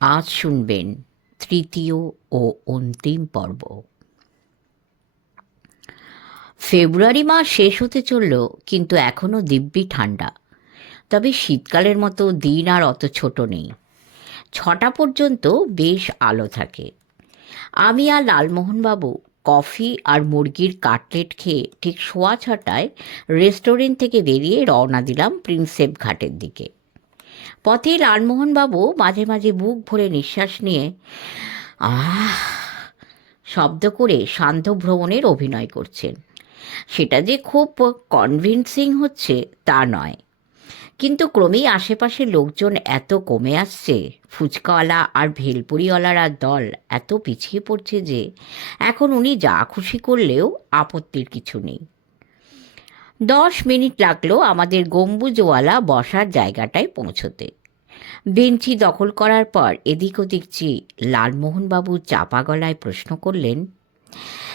আজ শুনবেন তৃতীয় ও অন্তিম পর্ব। ফেব্রুয়ারি মাস শেষ হতে চলল, কিন্তু এখনও দিব্যি ঠান্ডা। তবে শীতকালের মতো দিন আর অত ছোট নেই। ছটা পর্যন্ত বেশ আলো থাকে। আমি আর লালমোহনবাবু কফি আর মুরগির কাটলেট খেয়ে ঠিক সোয়া ছটায় রেস্টুরেন্ট থেকে বেরিয়ে রওনা দিলাম প্রিন্সেপ ঘাটের দিকে। পথে লালমোহনবাবু মাঝে মাঝে বুক ভরে নিঃশ্বাস নিয়ে, আহ! শব্দ করে শান্ত ভ্রমণের অভিনয় করছেন। সেটা যে খুব কনভিনসিং হচ্ছে তা নয়। কিন্তু ক্রমেই আশেপাশের লোকজন এত কমে আসছে, ফুচকাওয়ালা আর ভেলপুরিওয়ালারা দল এত পিছিয়ে পড়ছে যে, এখন উনি যা খুশি করলেও আপত্তির কিছু নেই। দশ মিনিট লাগল আমাদের গম্বুজওয়ালা বসার জায়গাটায় পৌঁছতে। বেঞ্চি দখল করার পর এদিক ওদিক চেয়ে লালমোহনবাবু চাপা গলায় প্রশ্ন করলেন,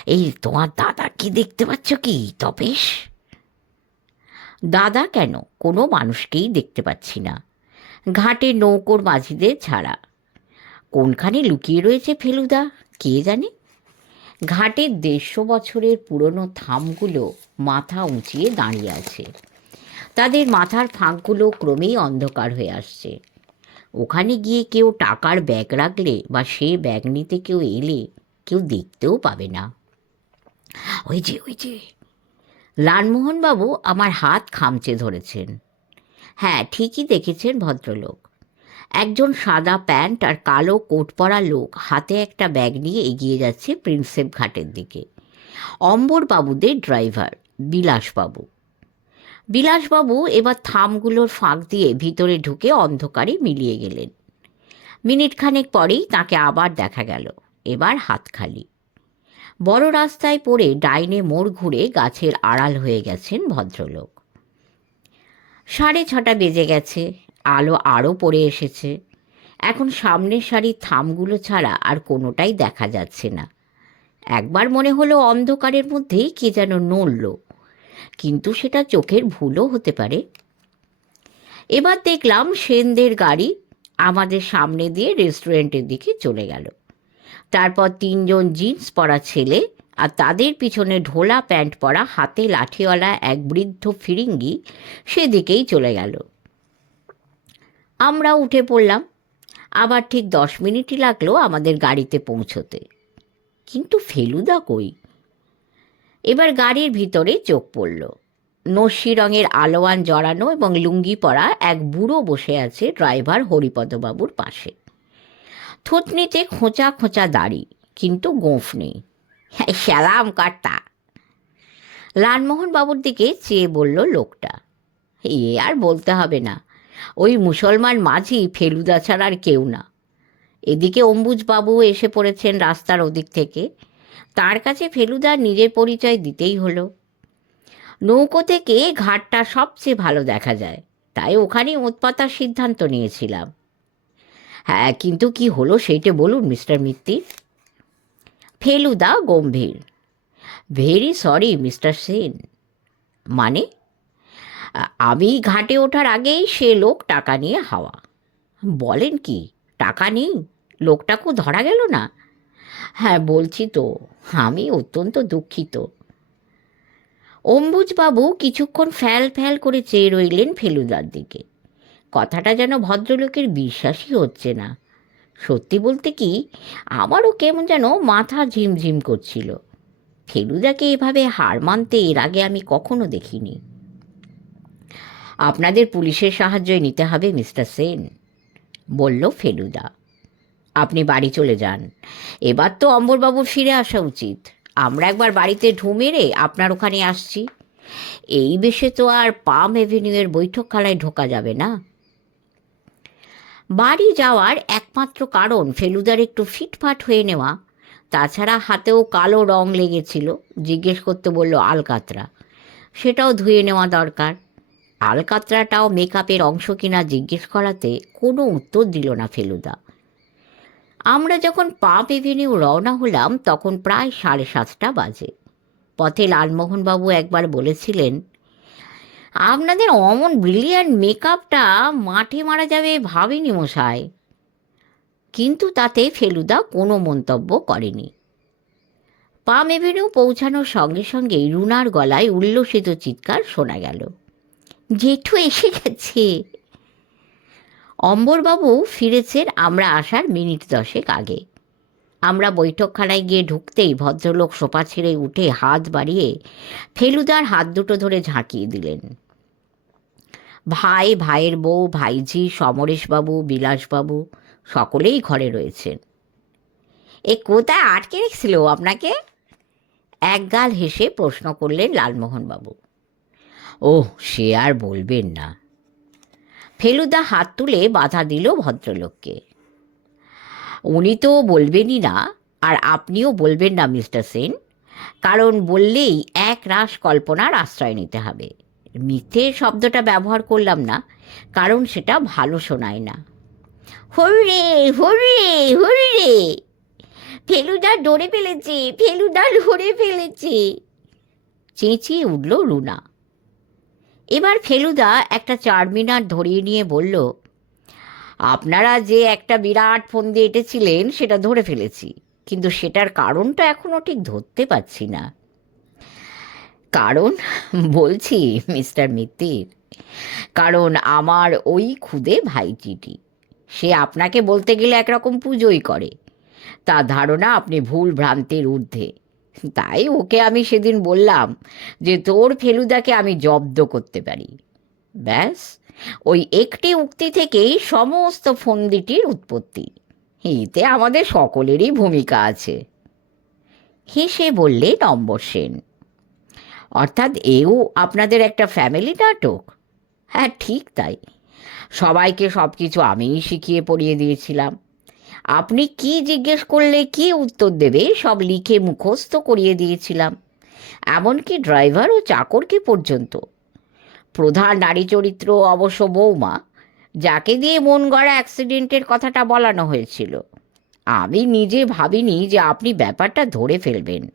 এই তোমার দাদা কি দেখতে পাচ্ছ কি, তপেশ? দাদা কেন? কোনো মানুষকেই দেখতে পাচ্ছি না। ঘাটে নৌকোর মাঝিদের ছাড়া। কোনখানে লুকিয়ে রয়েছে ফেলুদা, কে জানে? ঘাটের দেড়শো বছরের পুরনো থামগুলো মাথা উঁচিয়ে দাঁড়িয়ে আছে। তাদের মাথার ফাঁকগুলো ক্রমেই অন্ধকার হয়ে আসছে। ওখানে গিয়ে কেউ টাকার ব্যাগ রাখলে বা সে ব্যাগ নিতে কেউ এলে কেউ দেখতেও পাবে না। ওই যে ওই যে। লালমোহনবাবু আমার হাত খামচে ধরেছেন। হ্যাঁ ঠিকই দেখেছেন ভদ্রলোক। একজন সাদা প্যান্ট আর কালো কোট পরা লোক হাতে একটা ব্যাগ নিয়ে এগিয়ে যাচ্ছে প্রিন্সেপ ঘাটের দিকে। অম্বরবাবুদের ড্রাইভার, বিলাসবাবু। বিলাসবাবু এবার থামগুলোর ফাঁক দিয়ে ভিতরে ঢুকে অন্ধকারে মিলিয়ে গেলেন। মিনিটখানেক পরেই তাকে আবার দেখা গেল, এবার হাত খালি। বড় রাস্তায় পড়ে ডাইনে মোড় ঘুরে গাছের আড়াল হয়ে গেছেন ভদ্রলোক। সাড়ে ছটা বেজে গেছে আলো আরও পড়ে এসেছে। এখন সামনের সারির থামগুলো ছাড়া আর কোনোটাই দেখা যাচ্ছে না। একবার মনে হলো অন্ধকারের মধ্যেই কে যেন নড়ল। কিন্তু সেটা চোখের ভুলও হতে পারে। এবার দেখলাম সেনদের গাড়ি আমাদের সামনে দিয়ে রেস্টুরেন্টের দিকে চলে গেল। তারপর তিনজন জিন্স পরা ছেলে আর তাদের পিছনে ঢোলা প্যান্ট পরা হাতে লাঠিওয়ালা এক বৃদ্ধ ফিরিঙ্গি সেদিকেই চলে গেল। আমরা উঠে পড়লাম। আবার ঠিক দশ মিনিটই লাগল আমাদের গাড়িতে পৌঁছতে। কিন্তু ফেলুদা কই? এবার গাড়ির ভিতরে চোখ পড়ল। নস্যি রঙের আলোয়ান জড়ানো এবং লুঙ্গি পরা এক বুড়ো বসে আছে ড্রাইভার হরিপদবাবুর পাশে। থুতনিতে খোঁচা খোঁচা দাড়ি, কিন্তু গোঁফ নেই। সালাম কাট্টা। লালমোহন বাবুর দিকে চেয়ে বলল লোকটা, এ আর বলতে হবে না। ওই মুসলমান মাঝি ফেলুদা ছাড়া আর কেউ না। এদিকে অম্বুজবাবু এসে পড়েছেন রাস্তার ওদিক থেকে। তার কাছে ফেলুদা নিজের পরিচয় দিতেই হলো। নৌকো থেকে ঘাটটা সবচেয়ে ভালো দেখা যায়, তাই ওখানেই উৎপাতার সিদ্ধান্ত নিয়েছিলাম। হ্যাঁ কিন্তু কি হলো সেইটা বলুন, মিস্টার মিত্তি। ফেলুদা গম্ভীর। Very sorry, mister Sen. মানে আমি ঘাটে ওঠার আগেই সে লোক টাকা নিয়ে হাওয়া। বলেন কি, টাকা নেই? লোকটাকেও ধরা গেল না? হ্যাঁ বলছি তো, আমি অত্যন্ত দুঃখিত। অম্বুজবাবু কিছুক্ষণ ফ্যাল ফ্যাল করে চেয়ে রইলেন ফেলুদার দিকে। কথাটা যেন ভদ্রলোকের বিশ্বাসই হচ্ছে না। সত্যি বলতে কি, আমারও কেমন যেন মাথা ঝিমঝিম করছিল। ফেলুদাকে এভাবে হার মানতে এর আগে আমি কখনো দেখিনি। আপনাদের পুলিশের সাহায্য নিতে হবে, মিস্টার সেন, বলল ফেলুদা। আপনি বাড়ি চলে যান। এবার তো অম্বরবাবুর ফিরে আসা উচিত। আমরা একবার বাড়িতে ঢু মেরে আপনার ওখানে আসছি। এই বেশে তো আর পাম এভিনিউয়ের বৈঠকখানায় ঢোকা যাবে না। বাড়ি যাওয়ার একমাত্র কারণ ফেলুদার একটু ফিটফাট হয়ে নেওয়া। তাছাড়া হাতেও কালো রং লেগেছিল, জিজ্ঞেস করতে বলল আলকাতরা। সেটাও ধুয়ে নেওয়া দরকার। আলকাতরাটাও মেকআপের অংশ কিনা জিজ্ঞেস করাতে কোনো উত্তর দিল না ফেলুদা। আমরা যখন পাম্প এভিনিউ রওনা হলাম, তখন প্রায় সাড়ে সাতটা বাজে। পথে লালমোহনবাবু একবার বলেছিলেন, আপনাদের অমন ব্রিলিয়ান্ট মেকআপটা মাঠে মারা যাবে ভাবিনি মশাই। কিন্তু তাতে ফেলুদা কোনো মন্তব্য করেনি। পাম এভিনিউ পৌঁছানোর সঙ্গে সঙ্গেই রুনার গলায় উল্লসিত চিৎকার শোনা গেল। জেঠু এসে গেছে। অম্বরবাবু ফিরেছেন আমরা আসার মিনিট দশেক আগে। আমরা বৈঠকখানায় গিয়ে ঢুকতেই ভদ্রলোক সোপা ছেড়ে উঠে হাত বাড়িয়ে ফেলুদার হাত দুটো ধরে ঝাঁকিয়ে দিলেন। ভাই, ভাইয়ের বউ, ভাইঝি, সমরেশবাবু, বিলাসবাবু সকলেই ঘরে রয়েছেন। এ কোথায় আটকে রেখেছিল আপনাকে? একগাল হেসে প্রশ্ন করলেন লালমোহনবাবু। ও সে আর বলবেন না। ফেলুদা হাত তুলে বাধা দিল ভদ্রলোককে। উনি তো বলবেনই না, আর আপনিও বলবেন না, মিস্টার সেন। কারণ বললেই এক রাস কল্পনার আশ্রয় নিতে হবে। মিথ্যে শব্দটা ব্যবহার করলাম না, কারণ সেটা ভালো শোনায় না। হরে হরে হরে ফেলুদা ডরে ফেলেছে, ফেলুদা ধরে ফেলেছে। চেঁচিয়ে উঠল রুনা। এবার ফেলুদা একটা চারমিনার ধরিয়ে নিয়ে বলল, আপনারা যে একটা বিরাট ফন্দি এঁটেছিলেন, সেটা ধরে ফেলেছি। কিন্তু সেটার কারণটা এখনও ঠিক ধরতে পারছি না। কারণ, বলছি, মিস্টার মিত্তির, কারণ আমার ওই খুদে ভাইটিটি, সে আপনাকে বলতে গেলে একরকম পুজোই করে। তার ধারণা আপনি ভুল ভ্রান্তির ঊর্ধ্বে। তাই ওকে আমি সেদিন বললাম যে তোর ফেলুদাকে আমি জব্দ করতে পারি। ব্যাস, ওই একটি উক্তি থেকেই সমস্ত ফন্দিটির উৎপত্তি। এতে আমাদের সকলেরই ভূমিকা আছে। হেসে বললে, নম্বর সেন। অর্থাৎ এও আপনাদের একটা ফ্যামিলি নাটক? হ্যাঁ ঠিক তাই। সবাইকে সব কিছু আমিই শিখিয়ে পড়িয়ে দিয়েছিলাম। আপনি কি জিজ্ঞেস করলে কি উত্তর দেবে? সব লিখে মুখস্থ করিয়ে দিয়েছিলাম। এমনকি ড্রাইভার ও চাকরকে পর্যন্ত। প্রধান নারী চরিত্র অবশ্য বৌমা, যাকে দিয়ে মন গড়া অ্যাক্সিডেন্টের কথাটা বলানো হয়েছিল। আমি নিজে ভাবিনি যে আপনি ব্যাপারটা ধরে ফেলবেন।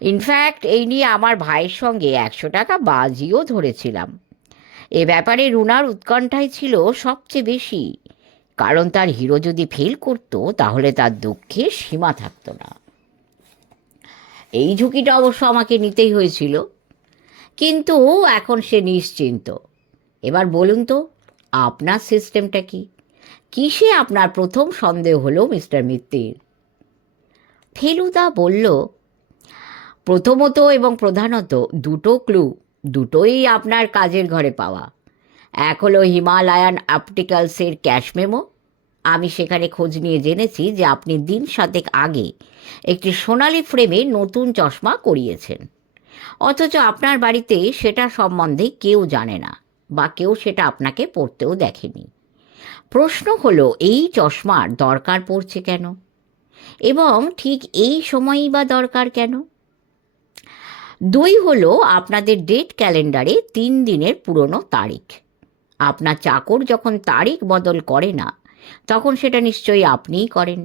ইনফ্যাক্ট এই নিয়ে আমার ভাইয়ের সঙ্গে একশো টাকা বাজিও ধরেছিলাম। এ ব্যাপারে রুনার উৎকণ্ঠাই ছিল সবচেয়ে বেশি। কারণ তার হিরো যদি ফেল করতো, তাহলে তার দুঃখে সীমা থাকতো না। এই ঝুঁকিটা অবশ্য আমাকে নিতেই হয়েছিল। কিন্তু এখন সে নিশ্চিন্ত। এবার বলুন তো, আপনার সিস্টেমটা কি? কিসে আপনার প্রথম সন্দেহ হলো মিস্টার মিত্তির? ফেলুদা বলল, প্রথমত এবং প্রধানত দুটো ক্লু দুটোই আপনার কাজের ঘরে পাওয়া। এক হলো হিমালয়ান অপটিক্যালসের ক্যাশ মেমো? আমি সেখানে খোঁজ নিয়ে জেনেছি যে আপনি দিন সাতেক আগে একটি সোনালি ফ্রেমে নতুন চশমা করিয়েছেন। অথচ আপনার বাড়িতে সেটা সম্বন্ধে কেউ জানে না বা কেউ সেটা আপনাকে পড়তেও দেখেনি। প্রশ্ন হলো, এই চশমার দরকার পড়ছে কেন? এবং ঠিক এই সময়ই বা দরকার কেন? দুই হলো, আপনাদের ডেট ক্যালেন্ডারে তিন দিনের পুরনো তারিখ। আপনার চাকর যখন তারিখ বদল করে না, তখন সেটা নিশ্চয়ই আপনিই করেন।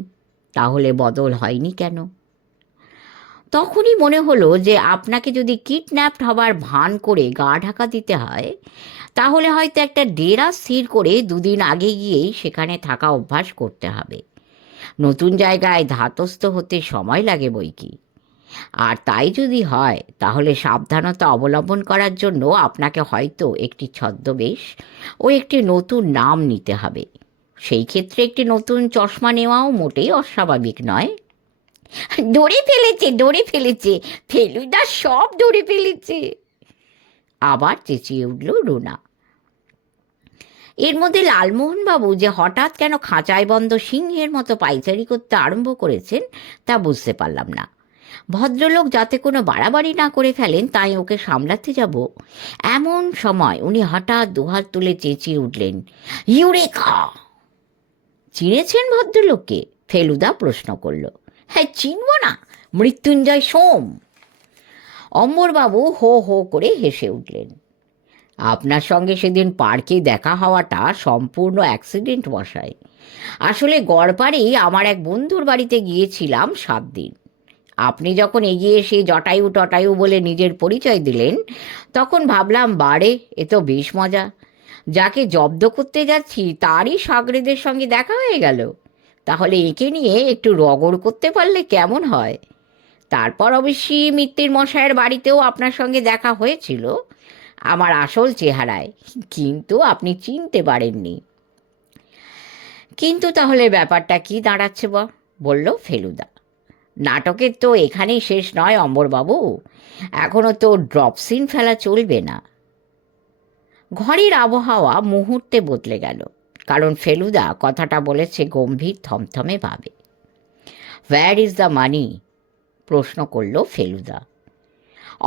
তাহলে বদল হয়নি কেন? তখনই মনে হলো যে আপনাকে যদি কিডন্যাপড হবার ভান করে গা ঢাকা দিতে হয়, তাহলে হয়তো একটা ডেরা স্থির করে দুদিন আগে গিয়েই সেখানে থাকা অভ্যাস করতে হবে। নতুন জায়গায় ধাতস্থ হতে সময় লাগে বই কি আর তাই যদি হয়, তাহলে সাবধানতা অবলম্বন করার জন্য আপনাকে হয়তো একটি ছদ্মবেশ ও একটি নতুন নাম নিতে হবে। সেই ক্ষেত্রে একটি নতুন চশমা নেওয়াও মোটেই অস্বাভাবিক নয়। ধরে ফেলেছে ধরে ফেলেছে, ফেলুদা সব ধরে ফেলেছে। আবার চেঁচিয়ে উঠল রুনা। এর মধ্যে লালমোহনবাবু যে হঠাৎ কেন খাঁচায় বন্ধ সিংহের মতো পাইচারি করতে আরম্ভ করেছেন, তা বুঝতে পারলাম না। ভদ্রলোক যাতে কোনো বাড়াবাড়ি না করে ফেলেন, তাই ওকে সামলাতে যাব। এমন সময় উনি হঠাৎ দুহাত তুলে চেঁচিয়ে উঠলেন, ইউরেকা! চিনেছেন ভদ্রলোককে? ফেলুদা প্রশ্ন করল হ্যাঁ চিনব না। মৃত্যুঞ্জয় সোম! অম্বরবাবু হো হো করে হেসে উঠলেন, আপনার সঙ্গে সেদিন পার্কে দেখা হওয়াটা সম্পূর্ণ অ্যাক্সিডেন্ট বসায় আসলে গড়পাড়েই আমার এক বন্ধুর বাড়িতে গিয়েছিলাম সাত দিন। আপনি যখন এগিয়ে এসে জটায়ু টটায়ু বলে নিজের পরিচয় দিলেন, তখন ভাবলাম বাড়ে এ তো বেশ মজা। যাকে জব্দ করতে যাচ্ছি, তারই সাগরেদের সঙ্গে দেখা হয়ে গেল। তাহলে একে নিয়ে একটু রগড় করতে পারলে কেমন হয়? তারপর অবশ্যই মিত্তির মশাইয়ের বাড়িতেও আপনার সঙ্গে দেখা হয়েছিল, আমার আসল চেহারায়। কিন্তু আপনি চিনতে পারেননি। কিন্তু তাহলে ব্যাপারটা কি দাঁড়াচ্ছে বা? বলল ফেলুদা। নাটকের তো এখানেই শেষ নয়, অম্বরবাবু। এখনও তো ড্রপসিন ফেলা চলবে না। ঘরের আবহাওয়া মুহূর্তে বদলে গেল, কারণ ফেলুদা কথাটা বলেছে গম্ভীর থমথমে ভাবে। হোয়ার ইজ দ্য মানি প্রশ্ন করল ফেলুদা।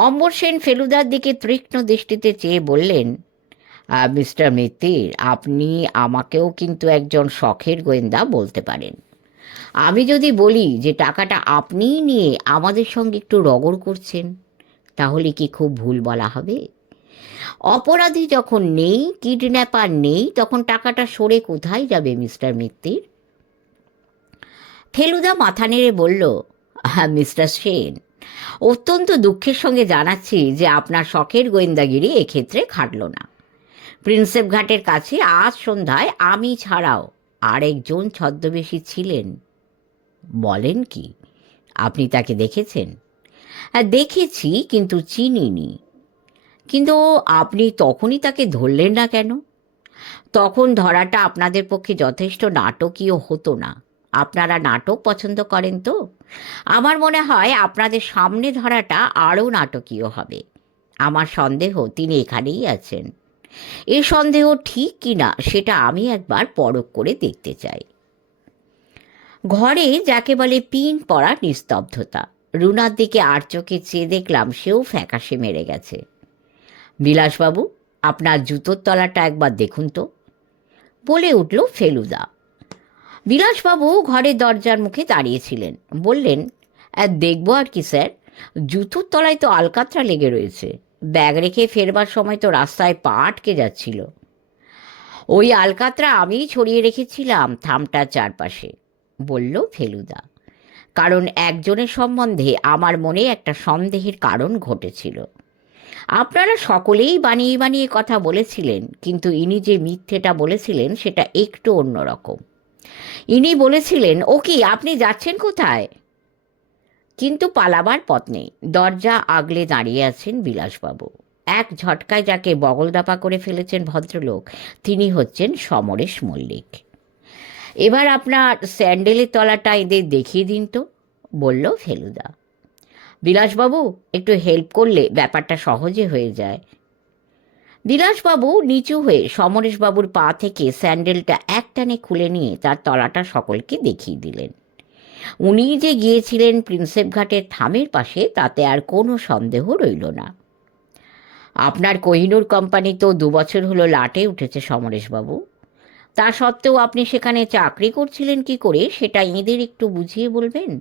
অম্বর সেন ফেলুদার দিকে তীক্ষ্ণ দৃষ্টিতে চেয়ে বললেন মিস্টার মিত্তির আপনি আমাকেও কিন্তু একজন শখের গোয়েন্দা বলতে পারেন। আমি যদি বলি যে টাকাটা আপনিই নিয়ে আমাদের সঙ্গে একটু রগড় করছেন, তাহলে কি খুব ভুল বলা হবে? অপরাধী যখন নেই, কিডন্যাপার নেই, তখন টাকাটা সরে কোথায় যাবে মিস্টার মিত্তির? ফেলুদা মাথা নেড়ে বলল, মিস্টার সেন, অত্যন্ত দুঃখের সঙ্গে জানাচ্ছি যে আপনার শখের গোয়েন্দাগিরি এক্ষেত্রে খাটল না। প্রিন্সেপ ঘাটের কাছে আজ সন্ধ্যায় আমি ছাড়াও আরেকজন ছদ্মবেশী ছিলেন। বলেন কি? আপনি তাকে দেখেছেন? হ্যাঁ দেখেছি, কিন্তু চিনিনি। কিন্তু আপনি তখনই তাকে ধরলেন না কেন? তখন ধরাটা আপনাদের পক্ষে যথেষ্ট নাটকীয় হতো না। আপনারা নাটক পছন্দ করেন তো? আমার মনে হয় আপনাদের সামনে ধরাটা আরও নাটকীয় হবে। আমার সন্দেহ, তিনি এখানেই আছেন। এ সন্দেহ ঠিক কি না সেটা আমি একবার পরখ করে দেখতে চাই। ঘরে যাকে বলে পিন পড়া নিস্তব্ধতা রুনার দিকে আর চোখে চেয়ে দেখলাম সেও ফ্যাকাশে মেরে গেছে। বিলাসবাবু আপনার জুতোর তলাটা একবার দেখুন তো। বলে উঠল ফেলুদা। বিলাসবাবু ঘরের দরজার মুখে দাঁড়িয়েছিলেন বললেন "আহ, দেখব আর কি স্যার। জুতোর তলায় তো আলকাতরা লেগে রয়েছে। ব্যাগ রেখে ফেরবার সময় তো রাস্তায় পা আটকে যাচ্ছিল। ওই আলকাতরা আমিই ছড়িয়ে রেখেছিলাম থামটার চারপাশে, বলল ফেলুদা। কারণ একজনের সম্বন্ধে আমার মনে একটা সন্দেহের কারণ ঘটেছিল। আপনারা সকলেই বানিয়ে বানিয়ে কথা বলেছিলেন, কিন্তু ইনি যে মিথ্যেটা বলেছিলেন সেটা একটু অন্যরকম। ইনি বলেছিলেন, ও কি, আপনি যাচ্ছেন কোথায়? কিন্তু পালাবার পথ নেই। দরজা আগলে দাঁড়িয়ে আছেন বিলাসবাবু। এক ঝটকায় যাকে বগলদাপা করে ফেলেছেন ভদ্রলোক, তিনি হচ্ছেন সমরেশ মল্লিক। এবার আপনার স্যান্ডেলের তলাটা এদের দেখিয়ে দিন তো, বলল ফেলুদা। বিলাসবাবু, একটু হেল্প করলে ব্যাপারটা সহজে হয়ে যায়। বিলাসবাবু নিচু হয়ে সমরেশবাবুর পা থেকে স্যান্ডেলটা একটানে খুলে নিয়ে তার তলাটা সকলকে দেখিয়ে দিলেন। উনি যে গিয়েছিলেন প্রিন্সেপ ঘাটের থামের পাশে, তাতে আর কোনো সন্দেহ রইল না। আপনার কোহিনুর কোম্পানি তো দু বছর হলো লাটে উঠেছে সমরেশবাবু। তা সত্ত্বেও আপনি সেখানে চাকরি করছিলেন কি করে, সেটা এঁদের একটু বুঝিয়ে বলবেন?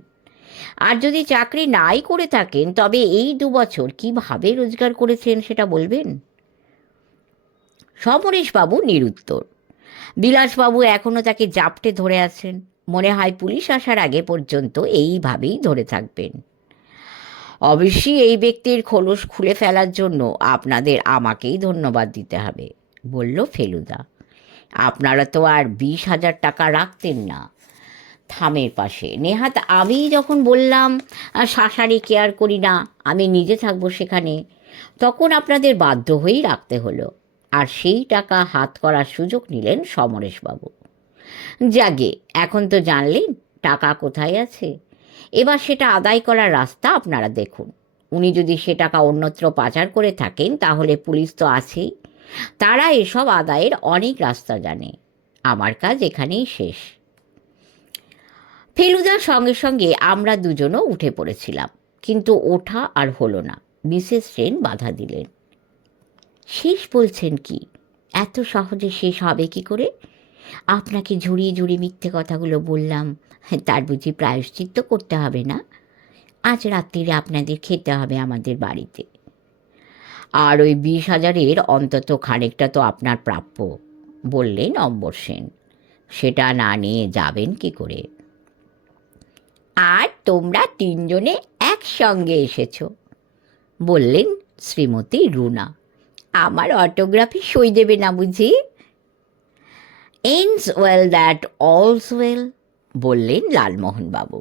আর যদি চাকরি নাই করে থাকেন, তবে এই দু বছর কীভাবে রোজগার করেছেন সেটা বলবেন? সমরেশবাবু নিরুত্তর। বিলাসবাবু এখনও তাকে জাপটে ধরে আছেন। মনে হয় পুলিশ আসার আগে পর্যন্ত এইভাবেই ধরে থাকবেন। অবশ্যই এই ব্যক্তির খোলস খুলে ফেলার জন্য আপনাদের আমাকেই ধন্যবাদ দিতে হবে, বলল ফেলুদা। আপনারা তো আর বিশ হাজার টাকা রাখতেন না। থামের পাশে। নেহাত আমি যখন বললাম শাসারি কেয়ার করি না, আমি নিজে থাকব সেখানে, তখন আপনাদের বাধ্য হয়েই রাখতে হলো। আর সেই টাকা হাত করার সুযোগ নিলেন সমরেশবাবু। যাগে এখন তো জানলেন টাকা কোথায় আছে। এবার সেটা আদায় করার রাস্তা আপনারা দেখুন। উনি যদি সে টাকা অন্যত্র পাচার করে থাকেন, তাহলে পুলিশ তো আছেই। তারা এসব আদায়ের অনেক রাস্তা জানে। আমার কাজ এখানেই শেষ। ফেলুদার সঙ্গে সঙ্গে আমরা দুজনও উঠে পড়েছিলাম, কিন্তু ওঠা আর হলো না। মিসেস সেন বাধা দিলেন। শেষ বলছেন কি? এত সহজে শেষ হবে কি করে? আপনাকে ঝুড়িয়ে ঝুড়িয়ে মিথ্যে কথাগুলো বললাম তার বুঝি প্রায়শ্চিত্ত করতে হবে না? আজ রাত্রিরে আপনাদের খেতে হবে আমাদের বাড়িতে। আর ওই বিশ হাজারের অন্তত খানিকটা তো আপনার প্রাপ্য, বললেন অম্বর সেন। সেটা না নিয়ে যাবেন কি করে? আর তোমরা তিনজনে একসঙ্গে এসেছ, বললেন শ্রীমতী রুনা। আমার অটোগ্রাফি সই দেবে না বুঝি? ends well that all's well বললেন লালমোহনবাবু